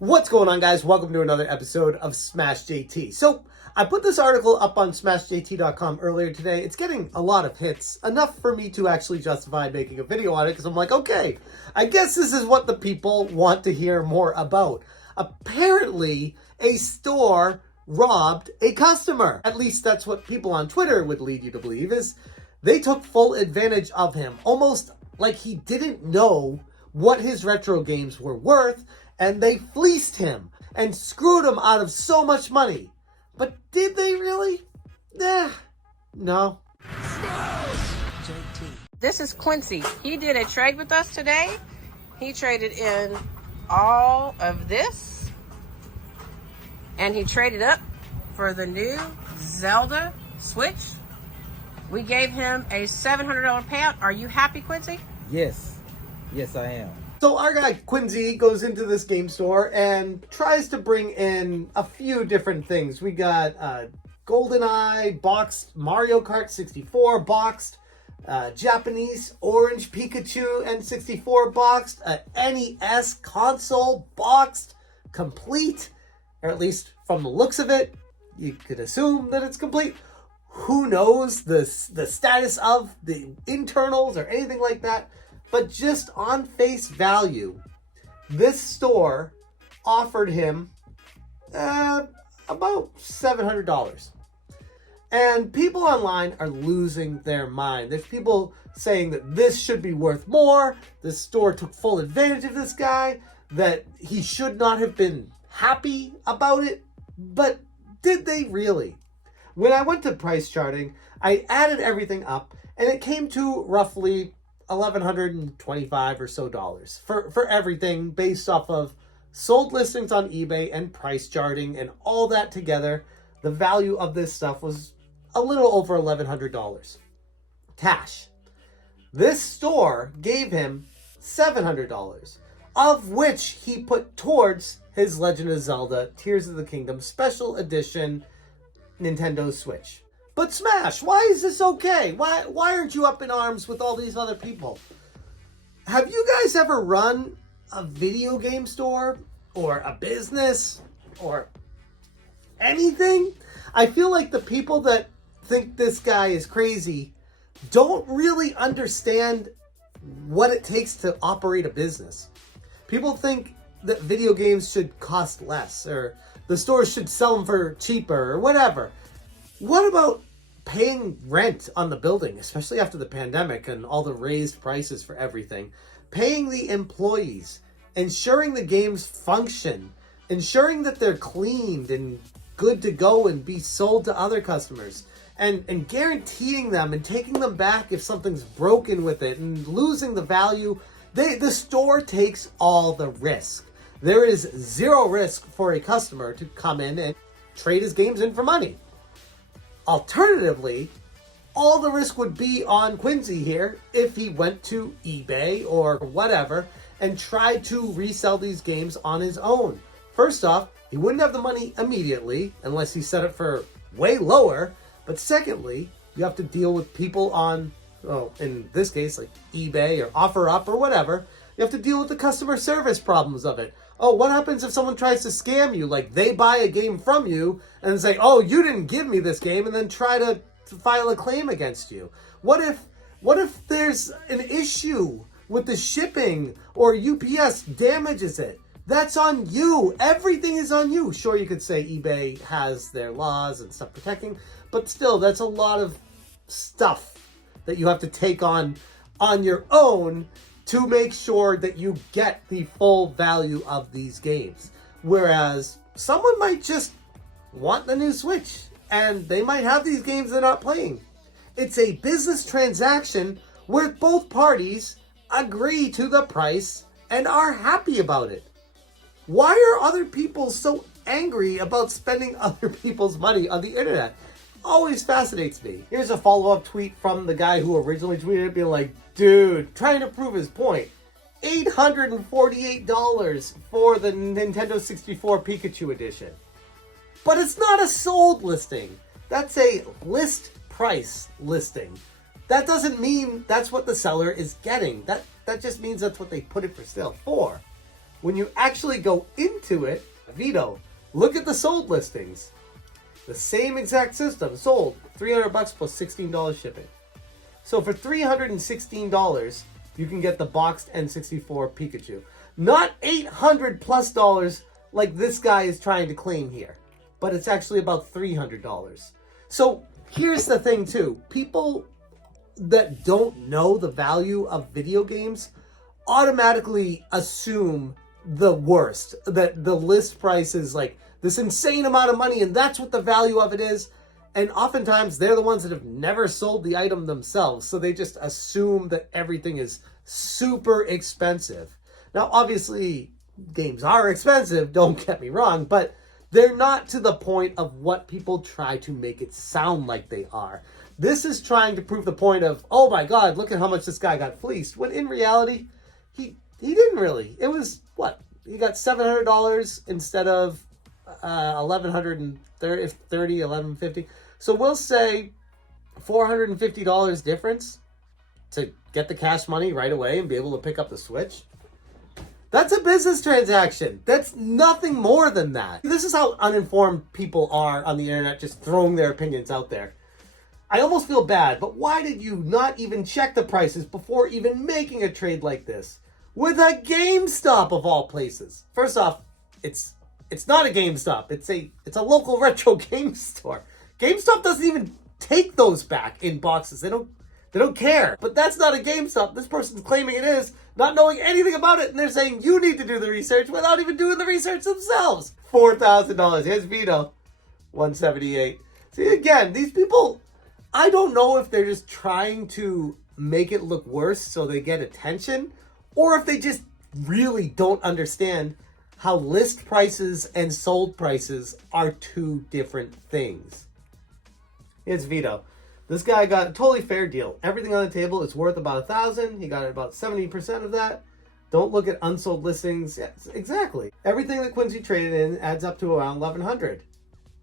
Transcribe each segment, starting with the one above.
What's going on, guys? Welcome to another episode of Smash JT. So I put this article up on smashjt.com earlier today. It's getting a lot of hits, enough for me to actually justify making a video on it, because I'm like, okay, I guess this is what the people want to hear more about. Apparently, a store robbed a customer. At least that's what people on Twitter would lead you to believe, is they took full advantage of him, almost like he didn't know what his retro games were worth, and they fleeced him and screwed him out of so much money. But did they really? No. This is Quincy. He did a trade with us today. He traded in all of this, and he traded up for the new Zelda Switch. We gave him a $700 payout. Are you happy, Quincy? Yes, I am. So our guy Quincy goes into this game store and tries to bring in a few different things. We got GoldenEye boxed, Mario Kart 64 boxed, Japanese Orange Pikachu N64 boxed, NES console boxed, complete, or at least from the looks of it, you could assume that it's complete. Who knows the status of the internals or anything like that? But just on face value, this store offered him about $700. And people online are losing their mind. There's people saying that this should be worth more. The store took full advantage of this guy, that he should not have been happy about it. But did they really? When I went to price charting, I added everything up, and it came to roughly $1,125 or so dollars for everything, based off of sold listings on eBay and price charting and all that together. The value of this stuff was a little over $1,100 cash. This store gave him $700, of which he put towards his Legend of Zelda Tears of the Kingdom Special Edition Nintendo Switch. But Smash, why is this okay? Why aren't you up in arms with all these other people? Have you guys ever run a video game store or a business or anything? I feel like the people that think this guy is crazy don't really understand what it takes to operate a business. People think that video games should cost less, or the stores should sell them for cheaper, or whatever. What about paying rent on the building, especially after the pandemic and all the raised prices for everything? Paying the employees, ensuring the games function, ensuring that they're cleaned and good to go and be sold to other customers, and guaranteeing them and taking them back if something's broken with it and losing the value. The store takes all the risk. There is zero risk for a customer to come in and trade his games in for money. Alternatively, all the risk would be on Quincy here if he went to eBay or whatever and tried to resell these games on his own. First off, he wouldn't have the money immediately unless he set it for way lower. But secondly, you have to deal with people on, well, in this case, like eBay or OfferUp or whatever. You have to deal with the customer service problems of it. Oh, what happens if someone tries to scam you? Like, they buy a game from you and say, oh, you didn't give me this game, and then try to file a claim against you. What if there's an issue with the shipping, or UPS damages it? That's on you. Everything is on you. Sure, you could say eBay has their laws and stuff protecting, but still, that's a lot of stuff that you have to take on your own to make sure that you get the full value of these games. Whereas someone might just want the new Switch, and they might have these games they're not playing. It's a business transaction where both parties agree to the price and are happy about it. Why are other people so angry about spending other people's money on the internet? Always fascinates me. Here's a follow-up tweet from the guy who originally tweeted it, being like, dude, trying to prove his point. $848 for the Nintendo 64 Pikachu edition. But it's not a sold listing. That's a list price listing. That doesn't mean that's what the seller is getting. That just means that's what they put it for sale for. when you actually go into it, Vito, look at the sold listings. The same exact system sold $300 plus $16 shipping. So for $316, you can get the boxed N64 Pikachu. Not $800 plus dollars like this guy is trying to claim here, but it's actually about $300. So here's the thing too. People that don't know the value of video games automatically assume the worst, that the list price is like this insane amount of money and that's what the value of it is. And oftentimes they're the ones that have never sold the item themselves, so they just assume that everything is super expensive. Now obviously games are expensive, don't get me wrong, but they're not to the point of what people try to make it sound like they are. This is trying to prove the point of, oh my god, look at how much this guy got fleeced, when in reality he didn't really. It was what? He got $700 instead of $1,150. So we'll say $450 difference to get the cash money right away and be able to pick up the Switch. That's a business transaction. That's nothing more than that. This is how uninformed people are on the internet, just throwing their opinions out there. I almost feel bad, but why did you not even check the prices before even making a trade like this? With a GameStop of all places. First off, it's not a GameStop. It's a local retro game store. GameStop doesn't even take those back in boxes. They don't care. But that's not a GameStop. This person's claiming it is, not knowing anything about it, and they're saying you need to do the research without even doing the research themselves. $4,000. Here's Vito. $178. See, again, these people, I don't know if they're just trying to make it look worse so they get attention, or if they just really don't understand how list prices and sold prices are two different things. Here's Vito. This guy got a totally fair deal. Everything on the table is worth about $1,000. He got about 70% of that. Don't look at unsold listings. Yes, exactly. Everything that Quincy traded in adds up to around $1,100.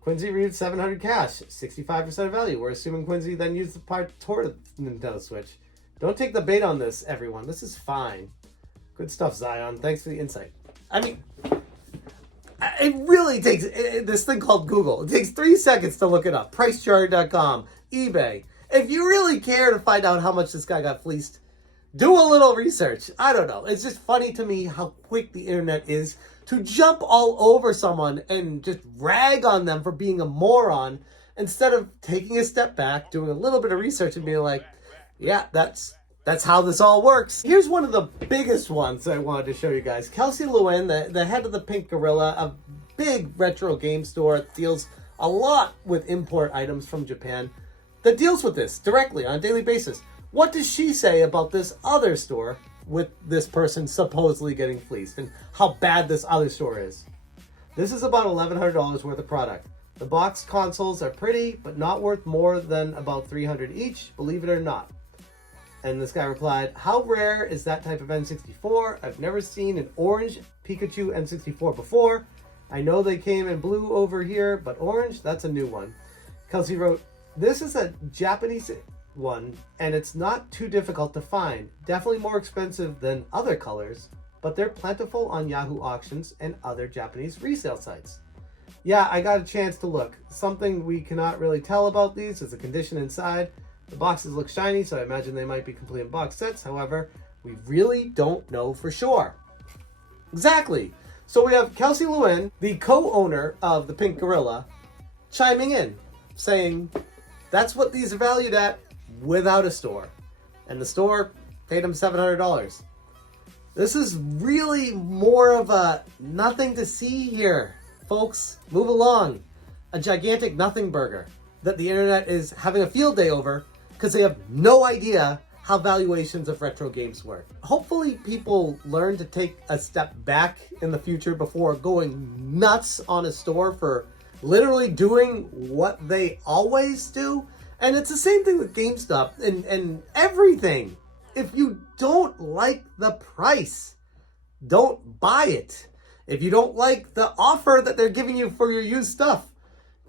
Quincy reads $700 cash, 65% of value. We're assuming Quincy then used the part toward the Nintendo Switch. Don't take the bait on this, everyone. This is fine. Good stuff, Zion. Thanks for the insight. I mean, it really takes this thing called Google. It takes 3 seconds to look it up. Pricechart.com, eBay. If you really care to find out how much this guy got fleeced, do a little research. I don't know. It's just funny to me how quick the internet is to jump all over someone and just rag on them for being a moron instead of taking a step back, doing a little bit of research and being like, yeah, that's how this all works. Here's one of the biggest ones I wanted to show you guys. Kelsey Lewin, the head of the Pink Gorilla, a big retro game store that deals a lot with import items from Japan, that deals with this directly on a daily basis. What does she say about this other store with this person supposedly getting fleeced and how bad this other store is? This is about $1,100 worth of product. The boxed consoles are pretty, but not worth more than about $300 each, believe it or not. And this guy replied, how rare is that type of N64? I've never seen an orange Pikachu N64 before. I know they came in blue over here, but orange, that's a new one. Kelsey wrote, this is a Japanese one, and it's not too difficult to find. Definitely more expensive than other colors, but they're plentiful on Yahoo auctions and other Japanese resale sites. Yeah, I got a chance to look. Something we cannot really tell about these is the condition inside. The boxes look shiny, so I imagine they might be complete in box sets. However, we really don't know for sure. Exactly. So we have Kelsey Lewin, the co-owner of the Pink Gorilla, chiming in, saying that's what these are valued at without a store. And the store paid him $700. This is really more of a nothing to see here. Folks, move along. A gigantic nothing burger that the internet is having a field day over because they have no idea how valuations of retro games work. Hopefully people learn to take a step back in the future before going nuts on a store for literally doing what they always do. And it's the same thing with GameStop and everything. If you don't like the price, don't buy it. If you don't like the offer that they're giving you for your used stuff,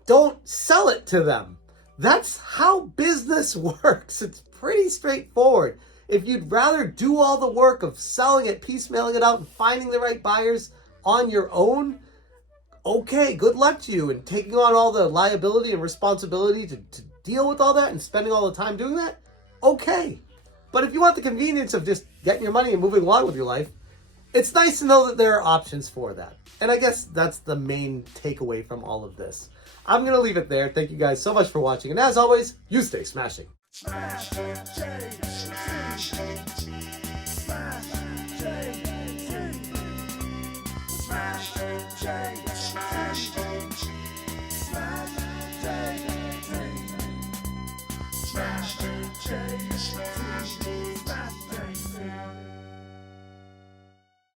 don't sell it to them. That's how business works. It's pretty straightforward. If you'd rather do all the work of selling it, piecemealing it out, and finding the right buyers on your own, okay, good luck to you, and taking on all the liability and responsibility to deal with all that and spending all the time doing that, okay. But if you want the convenience of just getting your money and moving along with your life, it's nice to know that there are options for that. And I guess that's the main takeaway from all of this. I'm going to leave it there. Thank you guys so much for watching. And as always, you stay smashing. Smash, change,